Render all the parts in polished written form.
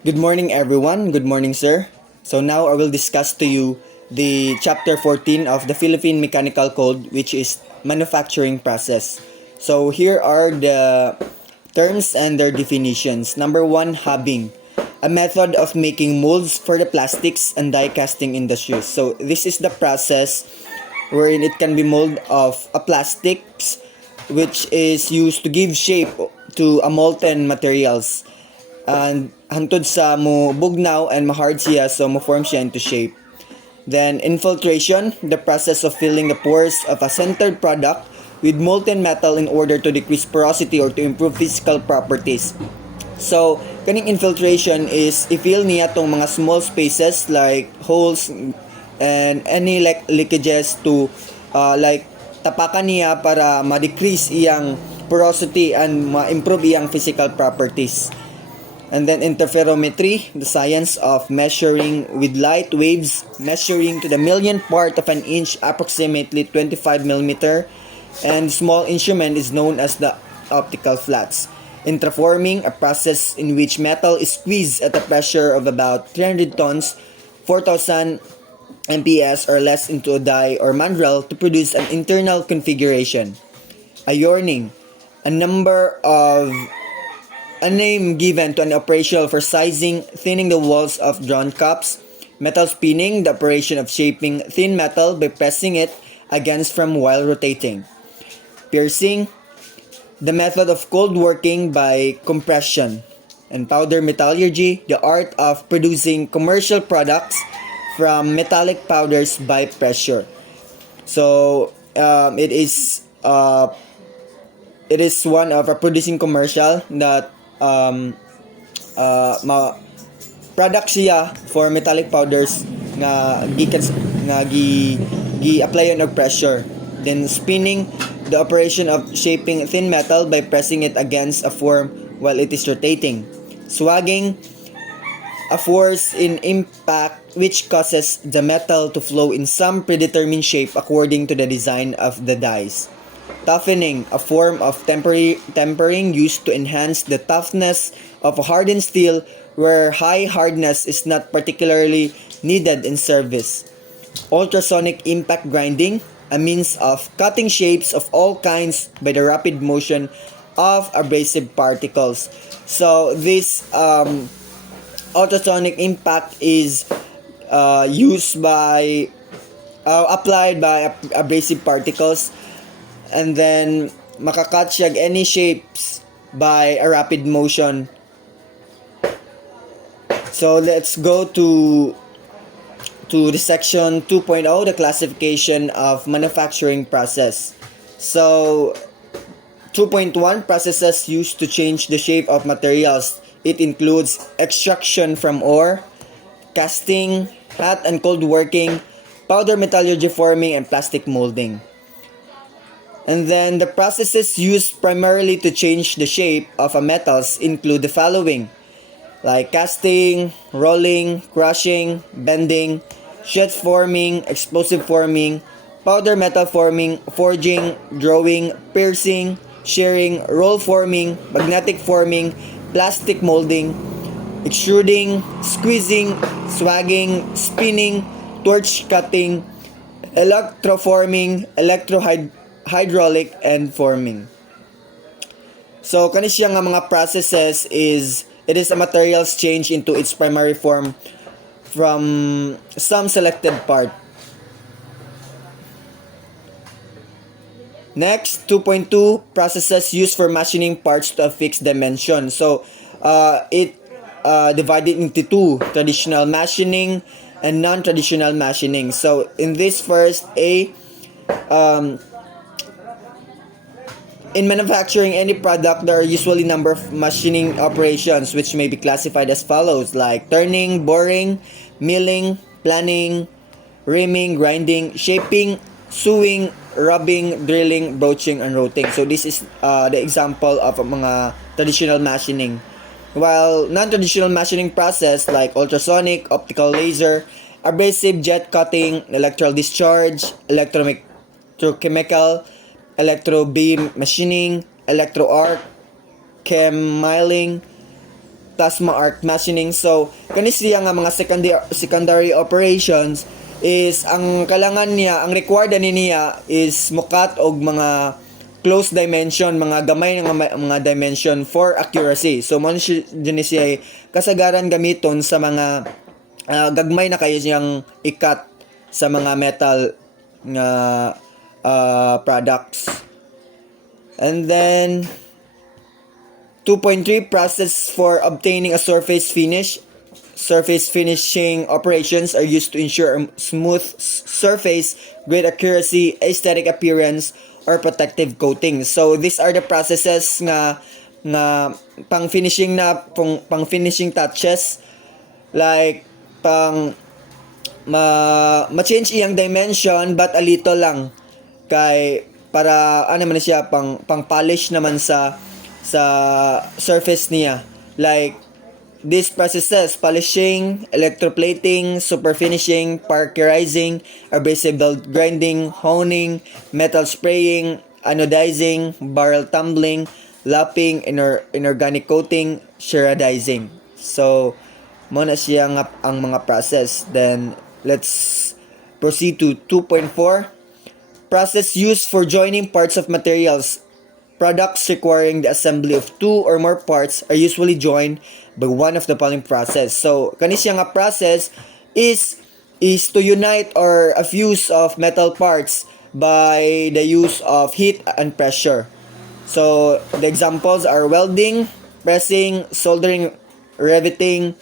Good morning, everyone. Good morning, sir. So now I will discuss to you the chapter 14 of the Philippine Mechanical Code, which is manufacturing process. So here are the terms and their definitions. Number one, hubbing, a method of making molds for the plastics and die casting industries. So this is the process wherein it can be mold of a plastics which is used to give shape to a molten materials, and hantod sa mo bugnaw and mahard siya, so mo form siya into shape. Then infiltration, the process of filling the pores of a centered product with molten metal in order to decrease porosity or to improve physical properties. So kaning infiltration is i-fill niya tong mga small spaces like holes and any like leakages to like tapakan niya para ma-decrease iyang porosity and ma-improve iyang physical properties. And then interferometry, the science of measuring with light waves, measuring to the millionth part of an inch, approximately 25 millimeter, and small instrument is known as the optical flats. Interforming, a process in which metal is squeezed at a pressure of about 300 tons, 4,000 MPS or less into a die or mandrel to produce an internal configuration. Ironing, a number of a name given to an operation for sizing, thinning the walls of drawn cups. Metal spinning, the operation of shaping thin metal by pressing it against from while rotating. Piercing, the method of cold working by compression. And powder metallurgy, the art of producing commercial products from metallic powders by pressure. So it is one of a producing commercial that ma product siya for metallic powders nga gikan nga gi applyan og pressure. Then spinning, the operation of shaping thin metal by pressing it against a form while it is rotating. Swagging, a force in impact which causes the metal to flow in some predetermined shape according to the design of the dies. Toughening, a form of tempering used to enhance the toughness of a hardened steel where high hardness is not particularly needed in service. Ultrasonic impact grinding, a means of cutting shapes of all kinds by the rapid motion of abrasive particles. So this ultrasonic impact is used by applied by abrasive particles, and then makakat siya any shapes by a rapid motion. So let's go to the section 2.0, the classification of manufacturing process. So 2.1, processes used to change the shape of materials. It includes extraction from ore, casting, hot and cold working, powder metallurgy forming, and plastic molding. And then the processes used primarily to change the shape of a metals include the following, like casting, rolling, crushing, bending, sheet forming, explosive forming, powder metal forming, forging, drawing, piercing, shearing, roll forming, magnetic forming, plastic molding, extruding, squeezing, swagging, spinning, torch cutting, electroforming, hydraulic, and forming. So kani siya nga mga processes is it is a materials change into its primary form from some selected part. Next, 2.2, processes used for machining parts to a fixed dimension. So it divided into two, traditional machining and non-traditional machining. So in this first in manufacturing any product, there are usually number of machining operations which may be classified as follows, like turning, boring, milling, planing, reaming, grinding, shaping, sewing, rubbing, drilling, broaching, and routing. So this is the example of mga traditional machining. While non-traditional machining process like ultrasonic, optical laser, abrasive jet cutting, electrical discharge, electrochemical, electro beam machining, electro arc, chem milling, plasma arc machining. So kani siya nga mga secondary operations is ang kalangan niya, ang required ani niya is mukat og mga close dimension, mga gamay nga mga dimension for accuracy. So man siya kasagaran gamiton sa mga gagmay na kayo siyang ikat sa mga metal nga products. And then 2.3, process for obtaining a surface finish. Surface finishing operations are used to ensure a smooth surface, great accuracy, aesthetic appearance, or protective coating. So these are the processes nga pang finishing pang finishing touches, like pang ma-change iyang dimension but a little lang kay para ano man siya pang polish naman sa surface niya, like these processes: polishing, electroplating, super finishing, parkerizing, abrasive grinding, honing, metal spraying, anodizing, barrel tumbling, lapping, inorganic coating, shearadizing. So mo na siya nga ang mga process. Then let's proceed to 2.4, process used for joining parts of materials. Products requiring the assembly of two or more parts are usually joined by one of the following process. So kani siya nga process is to unite or a fuse of metal parts by the use of heat and pressure. So the examples are welding, pressing, soldering, riveting,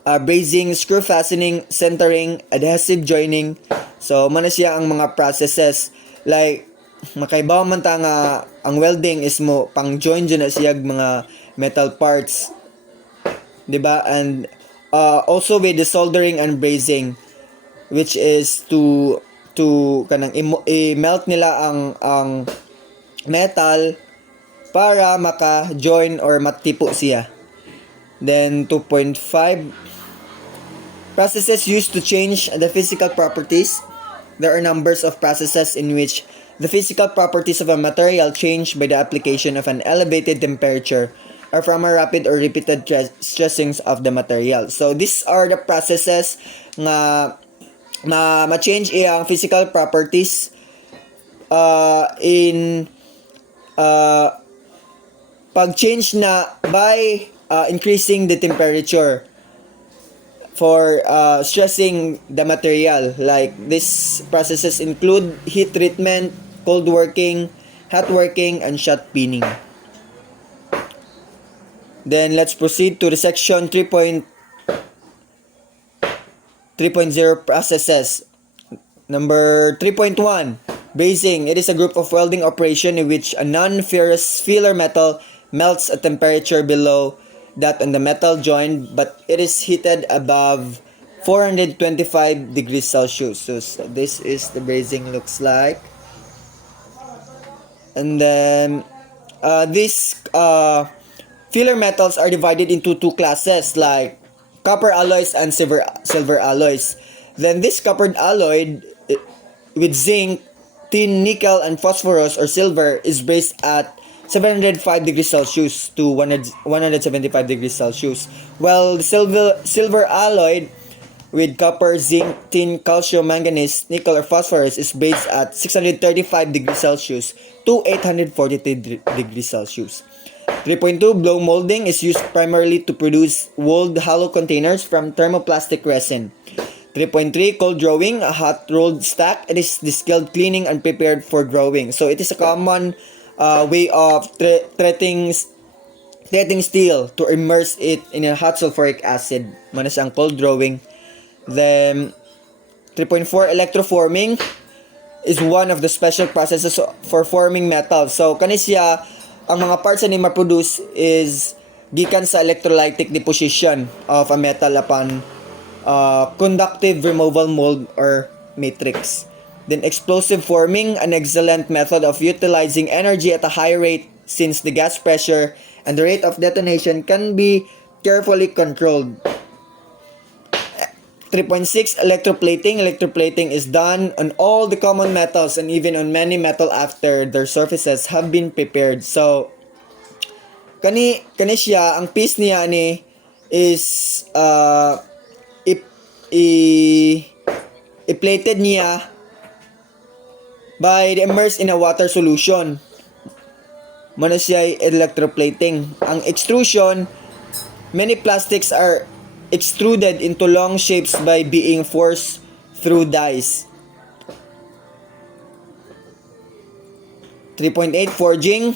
brazing, screw fastening, centering, adhesive joining. So man siya ang mga processes, like makaibaw man ta nga ang welding is mo pang join dyan na siya mga metal parts, di ba? And also with the soldering and brazing, which is to kanang i-melt nila ang metal para maka-join or matipo siya. Then 2.5, processes used to change the physical properties. There are numbers of processes in which the physical properties of a material change by the application of an elevated temperature or from a rapid or repeated stressings of the material. So these are the processes nga ma-change iyang physical properties in pag-change na by increasing the temperature for stressing the material. Like these processes include heat treatment, cold working, hot working, and shot peening. Then let's proceed to the section 3.0 processes. Number 3.1, brazing. It is a group of welding operation in which a non-ferrous filler metal melts at temperature below that on the metal joint, but it is heated above 425 degrees Celsius. So this is the brazing looks like. And then these filler metals are divided into two classes, like copper alloys and silver alloys. Then this copper alloy with zinc, tin, nickel, and phosphorus or silver is brazed at 705 degrees Celsius to 175 degrees Celsius. While the silver alloy with copper, zinc, tin, calcium, manganese, nickel, or phosphorus is brazed at 635 degrees Celsius to 843 degrees Celsius. 3.2, blow molding is used primarily to produce walled hollow containers from thermoplastic resin. 3.3, cold drawing, a hot rolled stack. It is distilled, cleaning, and prepared for drawing. So it is a common way of treating steel to immerse it in a hot sulfuric acid. Manas ang cold drawing. Then 3.4, electroforming is one of the special processes for forming metal. So kani siya, ang mga parts na ma-produce is gikan sa electrolytic deposition of a metal upon conductive removal mold or matrix. Then explosive forming, an excellent method of utilizing energy at a high rate since the gas pressure and the rate of detonation can be carefully controlled. 3.6, electroplating. Electroplating is done on all the common metals and even on many metal after their surfaces have been prepared. So kani siya ang piece niya ni is i-plated niya by immersed in a water solution. Muna siya electroplating. Ang extrusion, many plastics are extruded into long shapes by being forced through dies. 3.8 forging.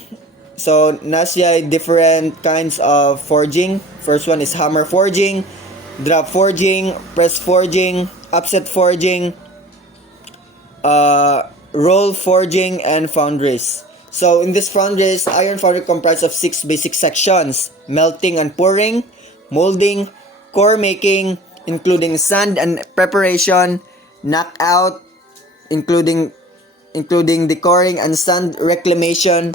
So nasiya different kinds of forging. First one is hammer forging, drop forging, press forging, upset forging, roll forging, and foundries. So in this foundries, iron foundry comprised of 6 basic sections: melting and pouring, molding, core making, including sand and preparation, knockout, including decoring and sand reclamation.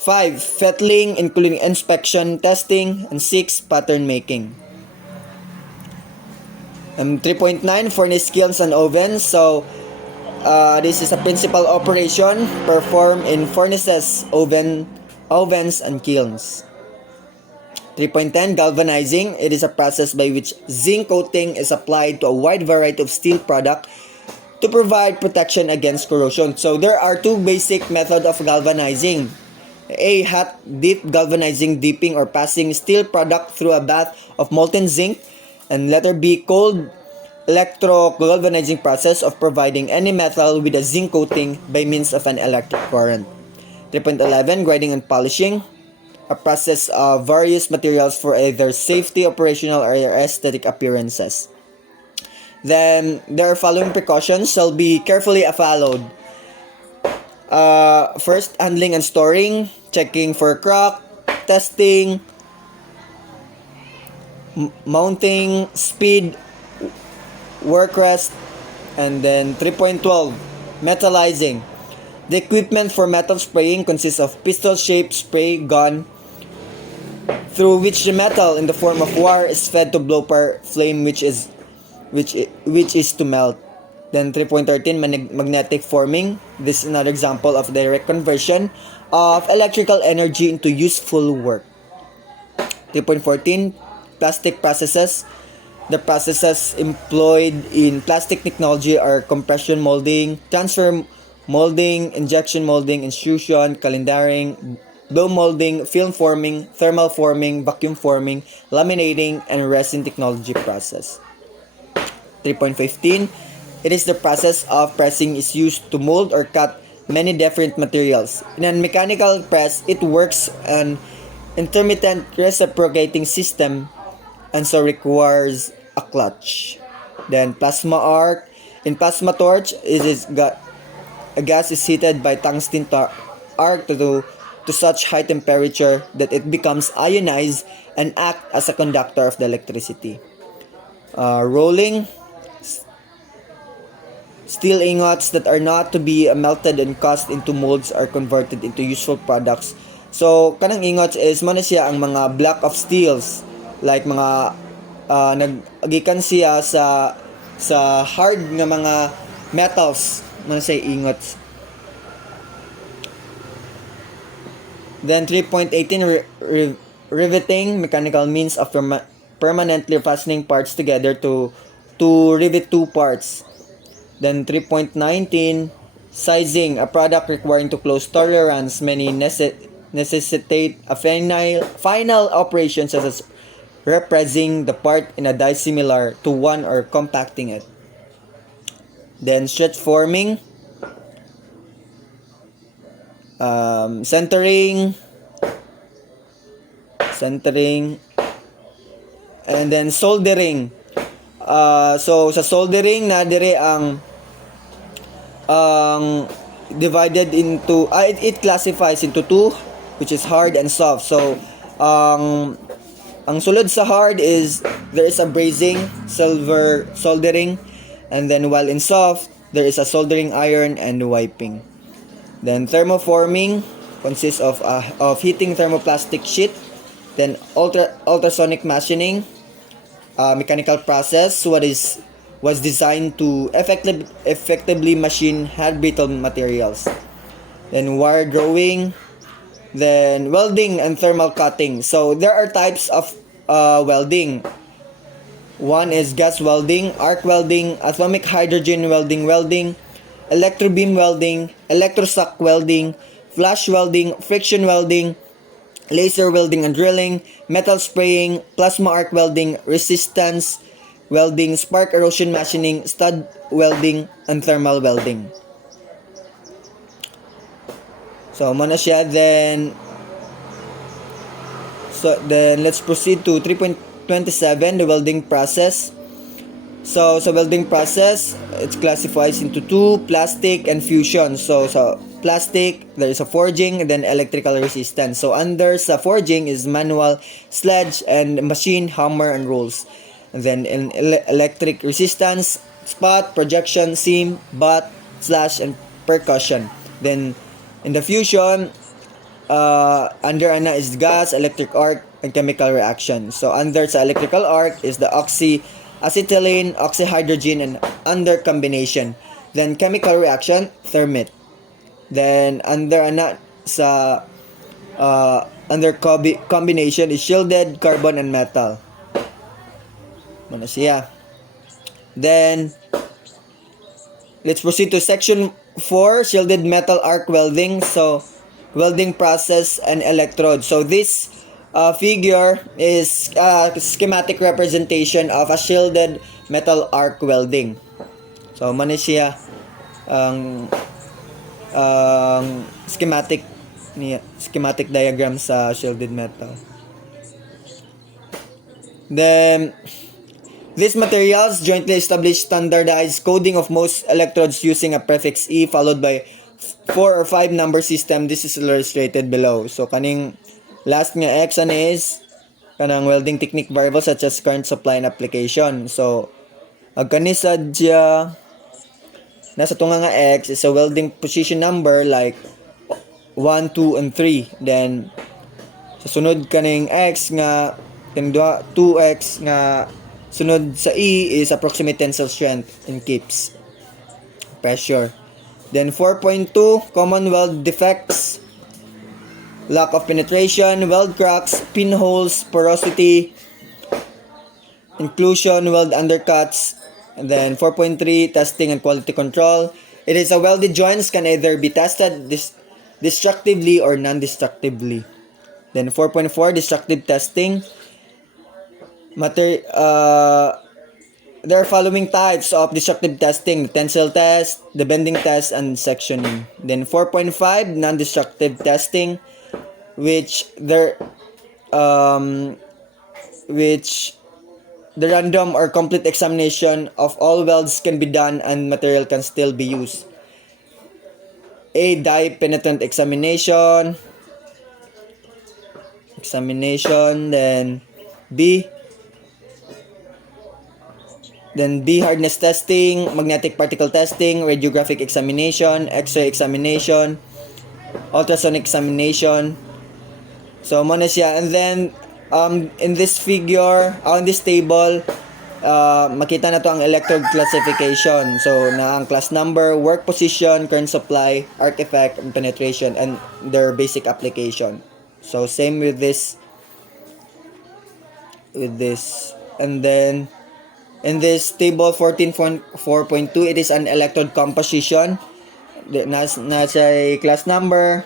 5. Fettling, including inspection, testing, and 6. Pattern making. 3.9 furnace kilns and ovens. So this is a principal operation performed in furnaces, ovens, and kilns. 3.10 galvanizing. It is a process by which zinc coating is applied to a wide variety of steel product to provide protection against corrosion. So there are 2 basic methods of galvanizing. A. Hot dip galvanizing, dipping or passing steel product through a bath of molten zinc. And letter B. Cold electro galvanizing process of providing any metal with a zinc coating by means of an electric current. 3.11 grinding and polishing, a process of various materials for either safety, operational, or aesthetic appearances. Then there are following precautions shall be carefully followed. First, handling and storing, checking for crack, testing, mounting, speed, work rest, and then 3.12 metallizing. The equipment for metal spraying consists of pistol-shaped spray gun through which the metal in the form of wire is fed to blower flame which is to melt. Then 3.13 magnetic forming. This is another example of direct conversion of electrical energy into useful work. 3.14 plastic processes. The processes employed in plastic technology are compression molding, transfer molding, injection molding, extrusion, calendaring, blow molding, film forming, thermal forming, vacuum forming, laminating, and resin technology process. 3.15 It is the process of pressing is used to mold or cut many different materials. In a mechanical press, it works an intermittent reciprocating system and so requires a clutch. Then plasma arc. In plasma torch, a gas is heated by tungsten arc to such high temperature that it becomes ionized and act as a conductor of the electricity. Rolling. Steel ingots that are not to be melted and cast into molds are converted into useful products. So, kanang ingots is mana siya ang mga block of steels, like mga nagikan siya sa hard nga mga metals, mana siya ingots. Then 3.18 riveting, mechanical means of permanently fastening parts together to rivet 2 parts. Then 3.19 sizing, a product requiring to close tolerance many necessitate a final operation such as repressing the part in a die similar to one or compacting it. Then stretch forming, centering, and then soldering. So sa soldering na dire ang divided into it classifies into 2, which is hard and soft. So ang sulod sa hard is there is a brazing, silver soldering, and then while in soft there is a soldering iron and wiping. Then thermoforming consists of heating thermoplastic sheet. Then ultrasonic machining, mechanical process was designed to effectively machine hard brittle materials. Then wire drawing, Then welding and thermal cutting. So there are types of welding. One is gas welding, arc welding, atomic hydrogen welding, electrobeam welding, electrostack welding, flash welding, friction welding, laser welding and drilling, metal spraying, plasma arc welding, resistance welding, spark erosion machining, stud welding, and thermal welding. So, muna siya. Then let's proceed to 3.27, the welding process. So, sa welding process, it classifies into two, plastic and fusion. So plastic, there is a forging, and then electrical resistance. So, under sa forging is manual, sledge, and machine, hammer, and rolls. And then, in electric resistance, spot, projection, seam, butt, slash, and percussion. Then, in the fusion, under ana is gas, electric arc, and chemical reaction. So, under sa electrical arc is the acetylene, oxyhydrogen, and under combination. Then chemical reaction, thermit. Then under ana sa under combination is shielded carbon and metal. Muna siya. Then let's proceed to section 4, shielded metal arc welding. So welding process and electrode. So this figure is a schematic representation of a shielded metal arc welding. So, muna siya ang schematic diagram sa shielded metal. Then, these materials jointly establish standardized coding of most electrodes using a prefix E followed by 4 or 5 number system. This is illustrated below. So, kaning last nga X is kanang welding technique variables such as current supply and application. So, ang kanisad siya nasa tunga nga X is a welding position number like 1, 2, and 3. Then, sa sunod kaning X nga kaning 2X nga sunod sa E is approximate tensile strength in kips. Pressure. Then, 4.2, common weld defects. Lack of penetration, weld cracks, pinholes, porosity, inclusion, weld undercuts. And then 4.3, testing and quality control. It is a welded joints can either be tested destructively or non-destructively. Then 4.4, destructive testing. There are following types of destructive testing: the tensile test, the bending test, and sectioning. Then 4.5, non-destructive testing, which the random or complete examination of all welds can be done and material can still be used. A, dye penetrant examination, then B, hardness testing, magnetic particle testing, radiographic examination, X-ray examination, ultrasonic examination. So, muna siya. And then, in this figure, in this table, makita na to ang electrode classification. So, na ang class number, work position, current supply, arc effect, and penetration, and their basic application. So, same with this. And then, in this table 14.4.2, it is an electrode composition. Nasa class number,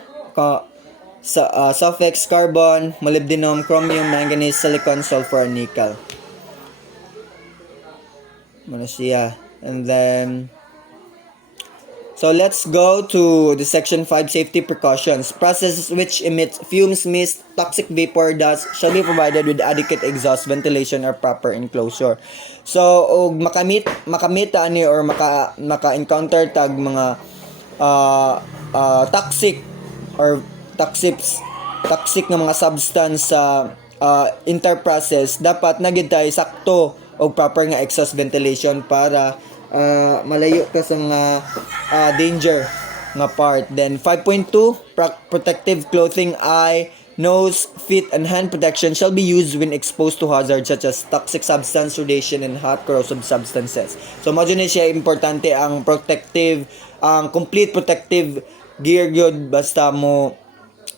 suffix, carbon, molybdenum, chromium, manganese, silicon, sulfur, and nickel. Muna siya. And then, so let's go to the section 5, safety precautions. Processes which emit fumes, mist, toxic vapor, dust shall be provided with adequate exhaust, ventilation, or proper enclosure. So, og makamita ani or maka-encounter tag mga toxic nga mga substance sa interprocess, dapat nagyud tayo sakto o proper nga exhaust ventilation para malayo ka sa mga danger nga part. Then 5.2, protective clothing, eye, nose, feet, and hand protection shall be used when exposed to hazards such as toxic substance, radiation, and hot corrosive substances. So, medyo na siya importante ang complete protective gear yun, basta mo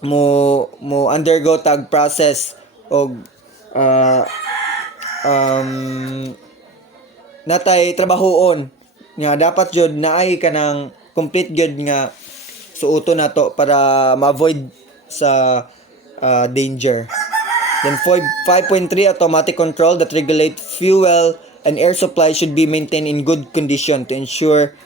mo undergo tag process og uh, um, natay trabahoon nga dapat jud naay kanang complete jud nga suoto nato para ma-avoid sa danger. Then 5.3 automatic control that regulate fuel and air supply should be maintained in good condition to ensure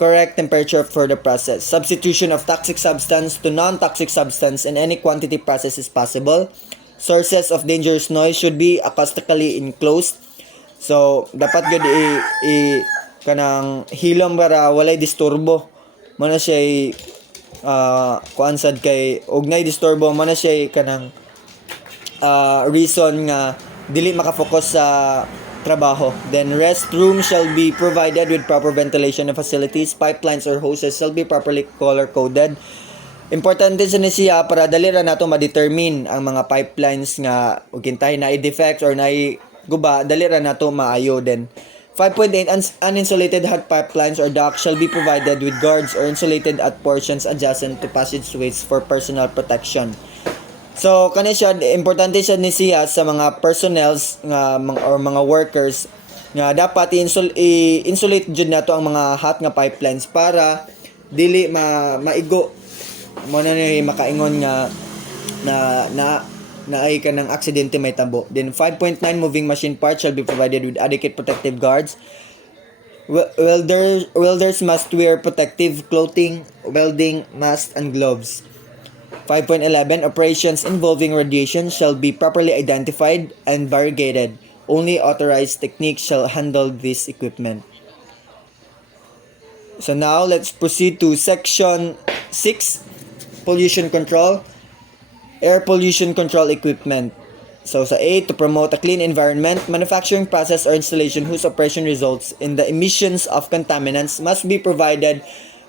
correct temperature for the process. Substitution of toxic substance to non-toxic substance in any quantity process is possible. Sources of dangerous noise should be acoustically enclosed. So, dapat gud kanang hilom para walay disturbo. Mana siya kuan sad kay og nay disturbo mana siya kanang reason nga dili makafocus sa trabaho. Then restroom shall be provided with proper ventilation of facilities. Pipelines or hoses shall be properly color coded. Importante sa siya para dali ra nato ma-determine ang mga pipelines nga ug kintay na defects or na guba, dali ra nato maayo. Then 5.8 uninsulated hot pipelines or ducts shall be provided with guards or insulated at portions adjacent to passageways for personal protection. So kani siya importante siya ni siya sa mga personnels nga or mga workers nga dapat i-insulate jud nato ang mga hot nga pipelines para dili maigo mo na ni makaingon nga na ay kanang aksidente may tabo. Then 5.9 moving machine parts shall be provided with adequate protective guards. Welders must wear protective clothing, welding masks and gloves. 5.11 operations involving radiation shall be properly identified and variegated. Only authorized techniques shall handle this equipment. So now let's proceed to section 6, pollution control, air pollution control equipment. So sa A, to promote a clean environment, manufacturing process or installation whose operation results in the emissions of contaminants must be provided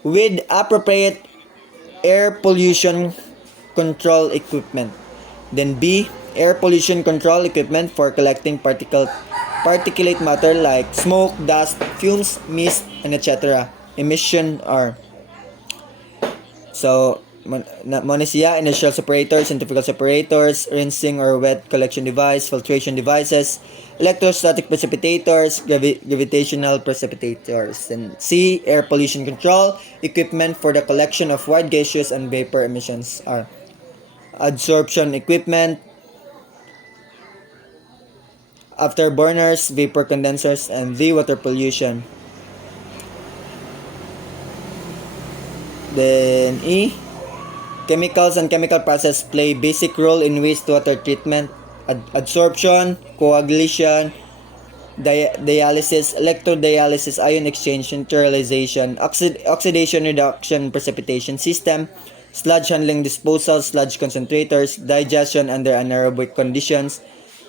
with appropriate air pollution control equipment. Then B, air pollution control equipment for collecting particulate matter like smoke, dust, fumes, mist, and etc. Emission R. So, siya, initial separators, centrifugal separators, rinsing or wet collection device, filtration devices, electrostatic precipitators, gravitational precipitators. And C, air pollution control equipment for the collection of wide gaseous and vapor emissions are adsorption equipment, afterburners, vapor condensers, and the water pollution. Then E, chemicals and chemical process play basic role in wastewater treatment, adsorption, coagulation, dialysis, electrodialysis, ion exchange, neutralization, oxidation reduction precipitation system, sludge handling disposal, sludge concentrators, digestion under anaerobic conditions,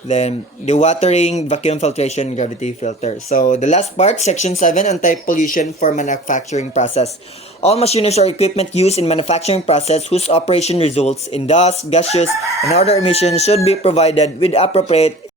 then dewatering, vacuum filtration, gravity filter. So the last part, section 7, anti-pollution for manufacturing process. All machinery or equipment used in manufacturing process whose operation results in dust, gaseous, and other emissions should be provided with appropriate